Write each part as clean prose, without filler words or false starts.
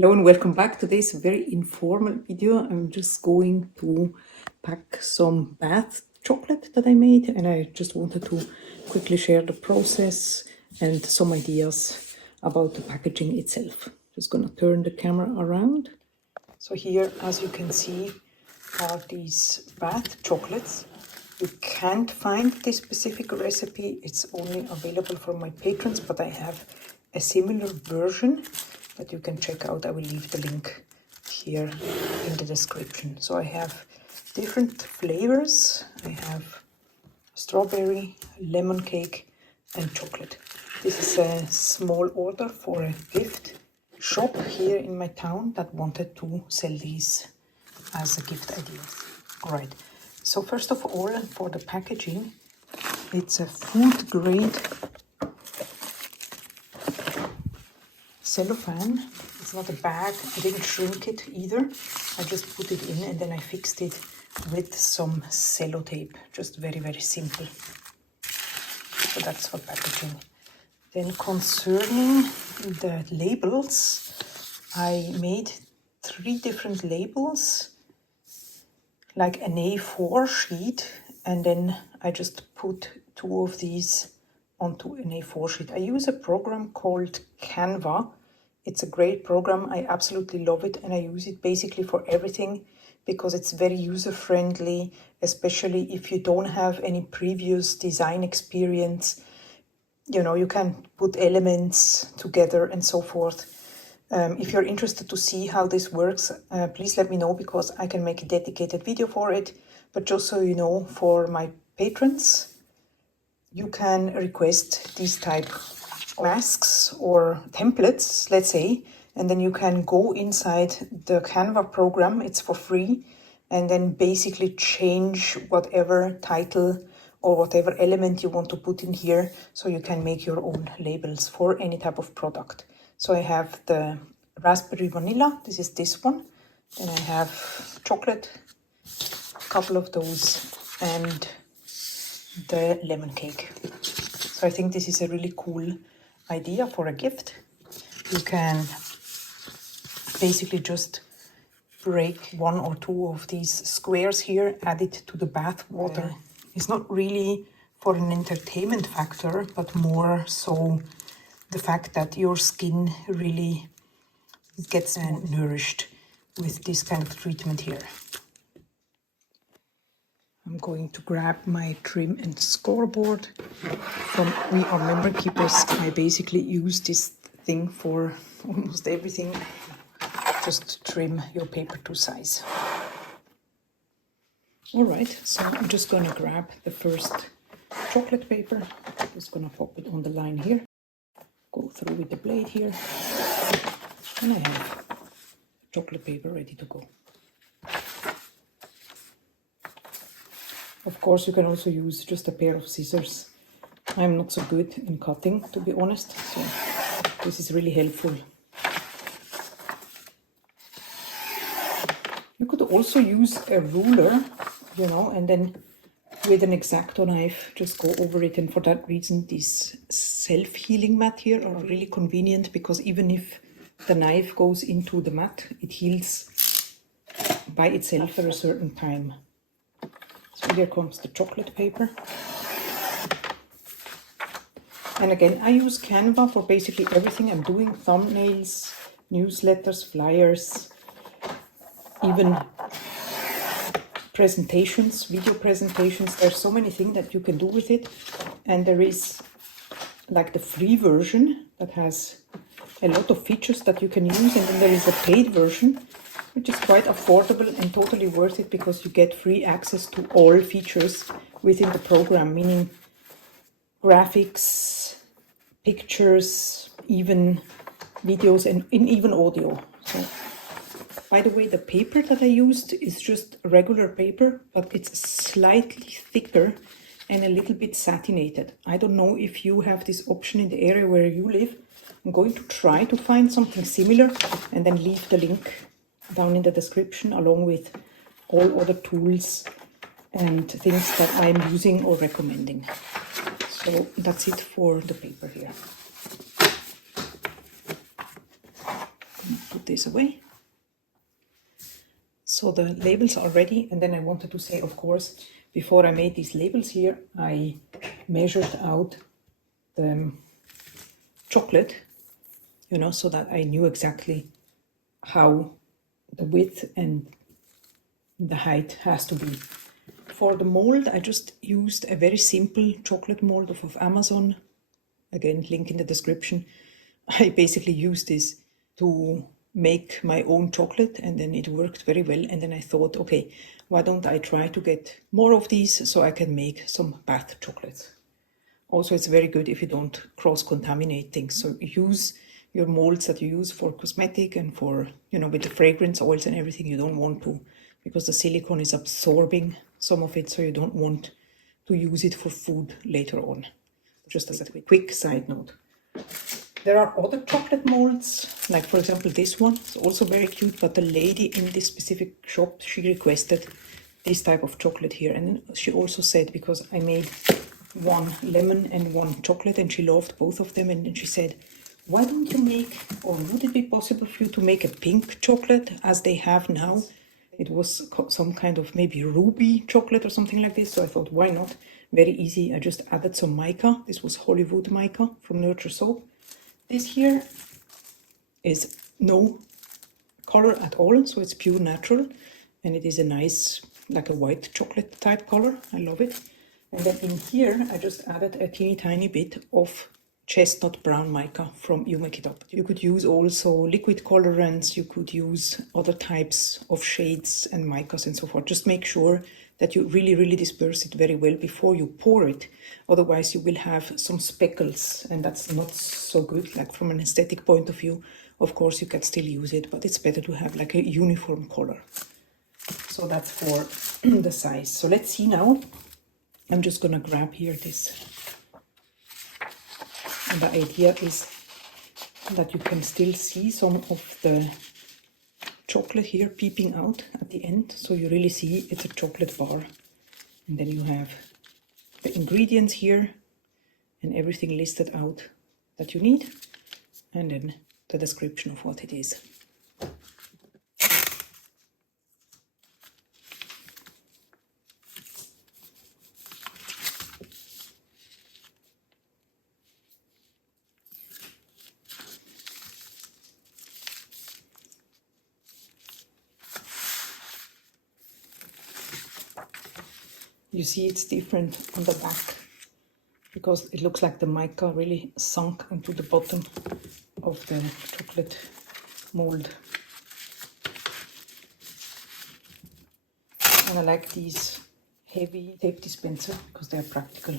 Hello and welcome back to this very informal video. I'm just going to pack some bath chocolate that I made, and I just wanted to quickly share the process and some ideas about the packaging itself. Just gonna turn the camera around. So here, as you can see, are these bath chocolates. You can't find this specific recipe. It's only available for my patrons, but I have a similar version that you can check out. I will leave the link here in the description. So I have different flavors. I have strawberry, lemon cake, and chocolate. This is a small order for a gift shop here in my town that wanted to sell these as a gift idea. All right. So first of all, for the packaging, it's a food grade cellophane. It's not a bag. I didn't shrink it either. I just put it in and then I fixed it with some sellotape. Just very, very simple. So that's for packaging. Then concerning the labels, I made 3 different labels, like an A4 sheet, and then I just put 2 of these onto an A4 sheet. I use a program called Canva. It's a great program. I absolutely love it, and I use it basically for everything because it's very user-friendly, especially if you don't have any previous design experience. You know, you can put elements together and so forth. If you're interested to see how this works, please let me know because I can make a dedicated video for it. But just so you know, for my patrons, you can request these type of masks or templates, let's say, and then you can go inside the Canva program. It's for free, and then basically change whatever title or whatever element you want to put in here, so you can make your own labels for any type of product. So I have the raspberry vanilla, this is this one. Then I have chocolate, a couple of those, and the lemon cake. So I think this is a really cool idea for a gift. You can basically just break 1 or 2 of these squares here, add it to the bath water. It's not really for an entertainment factor, but more so the fact that your skin really gets nourished with this kind of treatment here. I'm going to grab my trim and scoreboard. From We Are Member Keepers, I basically use this thing for almost everything. Just trim your paper to size. All right, so I'm just gonna grab the first chocolate paper. Just gonna pop it on the line here. Go through with the blade here, and I have chocolate paper ready to go. Of course, you can also use just a pair of scissors. I'm not so good in cutting, to be honest, so this is really helpful. You could also use a ruler, you know, and then with an X-Acto knife, just go over it. And for that reason, these self-healing mat here are really convenient because even if the knife goes into the mat, it heals by itself at a certain time. So here comes the chocolate paper. And again, I use Canva for basically everything I'm doing. Thumbnails, newsletters, flyers, even presentations, video presentations. There's so many things that you can do with it. And there is like the free version that has a lot of features that you can use. And then there is a paid version, which is quite affordable and totally worth it because you get free access to all features within the program, meaning graphics, pictures, even videos, and even audio. So, by the way, the paper that I used is just regular paper, but it's slightly thicker and a little bit satinated. I don't know if you have this option in the area where you live. I'm going to try to find something similar and then leave the link down in the description along with all other tools and things that I'm using or recommending. So that's it for the paper here. Put this away. So the labels are ready, and then I wanted to say, of course, before I made these labels here, I measured out the chocolate, you know, so that I knew exactly how the width and the height has to be. For the mold, I just used a very simple chocolate mold of Amazon. Again, link in the description. I basically used this to make my own chocolate, and then it worked very well. And then I thought, okay, why don't I try to get more of these so I can make some bath chocolates. Also, it's very good if you don't cross-contaminate things. So use your molds that you use for cosmetic and for, you know, with the fragrance oils and everything. You don't want to, because the silicone is absorbing some of it, so you don't want to use it for food later on. Just as a quick side note. There are other chocolate molds, like for example this one. It's also very cute, but the lady in this specific shop, she requested this type of chocolate here. And she also said, because I made one lemon and one chocolate and she loved both of them, and then she said, why don't you make, or would it be possible for you to make a pink chocolate as they have now? It was some kind of maybe ruby chocolate or something like this. So I thought, why not? Very easy. I just added some mica. This was Hollywood mica from Nurture Soap. This here is no color at all, so it's pure natural, and it is a nice, like a white chocolate type color. I love it. And then in here, I just added a teeny tiny bit of chestnut brown mica from You Make It Up. You could use also liquid colorants, you could use other types of shades and micas and so forth. Just make sure that you really disperse it very well before you pour it. Otherwise you will have some speckles, and that's not so good. Like from an aesthetic point of view, of course you can still use it, but it's better to have like a uniform color. So that's for the size. So let's see now. I'm just gonna grab here this. And the idea is that you can still see some of the chocolate here peeping out at the end. So you really see it's a chocolate bar. And then you have the ingredients here and everything listed out that you need. And then the description of what it is. You see it's different on the back because it looks like the mica really sunk into the bottom of the chocolate mold. And I like these heavy tape dispenser because they're practical.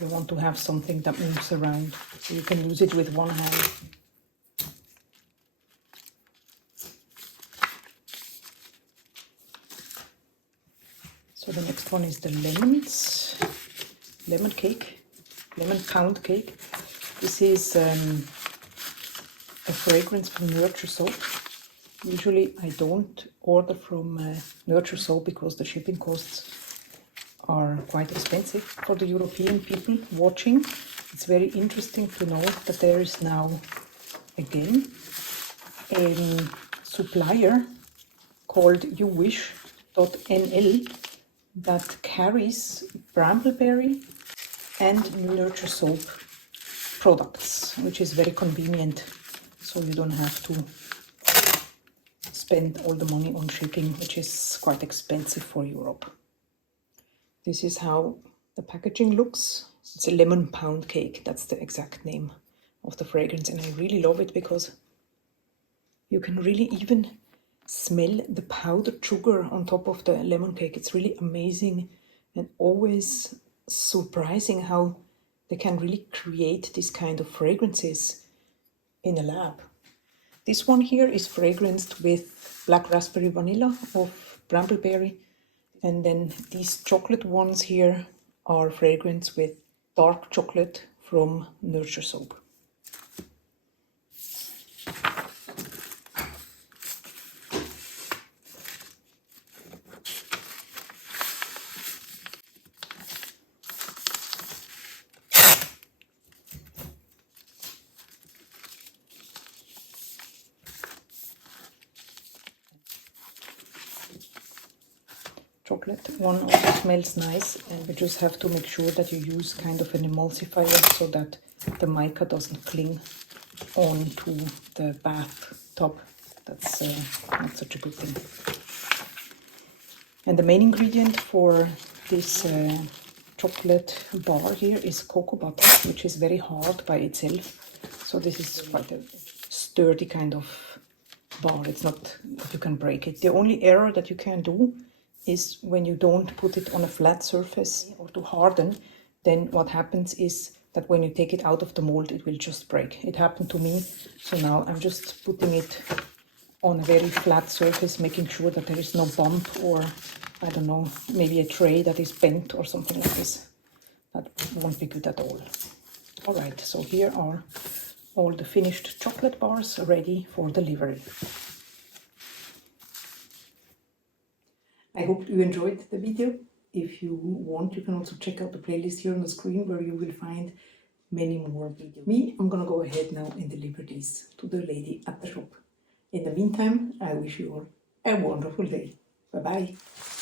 You want to have something that moves around, so you can use it with one hand. So the next one is the lemon cake, lemon pound cake. This is a fragrance from Nurture Soap. Usually I don't order from Nurture Soap because the shipping costs are quite expensive for the European people watching. It's very interesting to know that there is now again a supplier called youwish.nl that carries Brambleberry and Nurture Soap products, which is very convenient, so you don't have to spend all the money on shipping, which is quite expensive for Europe. This is how the packaging looks. It's a lemon pound cake, that's the exact name of the fragrance, and I really love it because you can really even smell the powdered sugar on top of the lemon cake. It's really amazing and always surprising how they can really create this kind of fragrances in a lab. This one here is fragranced with black raspberry vanilla of Brambleberry, and then these chocolate ones here are fragranced with dark chocolate from Nurture Soap. chocolate. One also smells nice, and we just have to make sure that you use kind of an emulsifier so that the mica doesn't cling onto the bathtub. That's not such a good thing. And the main ingredient for this chocolate bar here is cocoa butter, which is very hard by itself. So this is quite a sturdy kind of bar. It's not that you can break it. The only error that you can do is when you don't put it on a flat surface or to harden, then what happens is that when you take it out of the mold, it will just break. It happened to me, so now I'm just putting it on a very flat surface, making sure that there is no bump or, I don't know, maybe a tray that is bent or something like this. That won't be good at all. All right, so here are all the finished chocolate bars ready for delivery. I hope you enjoyed the video. If you want, you can also check out the playlist here on the screen where you will find many more videos. Me, I'm gonna go ahead now and deliver these to the lady at the shop. In the meantime, I wish you all a wonderful day. Bye-bye.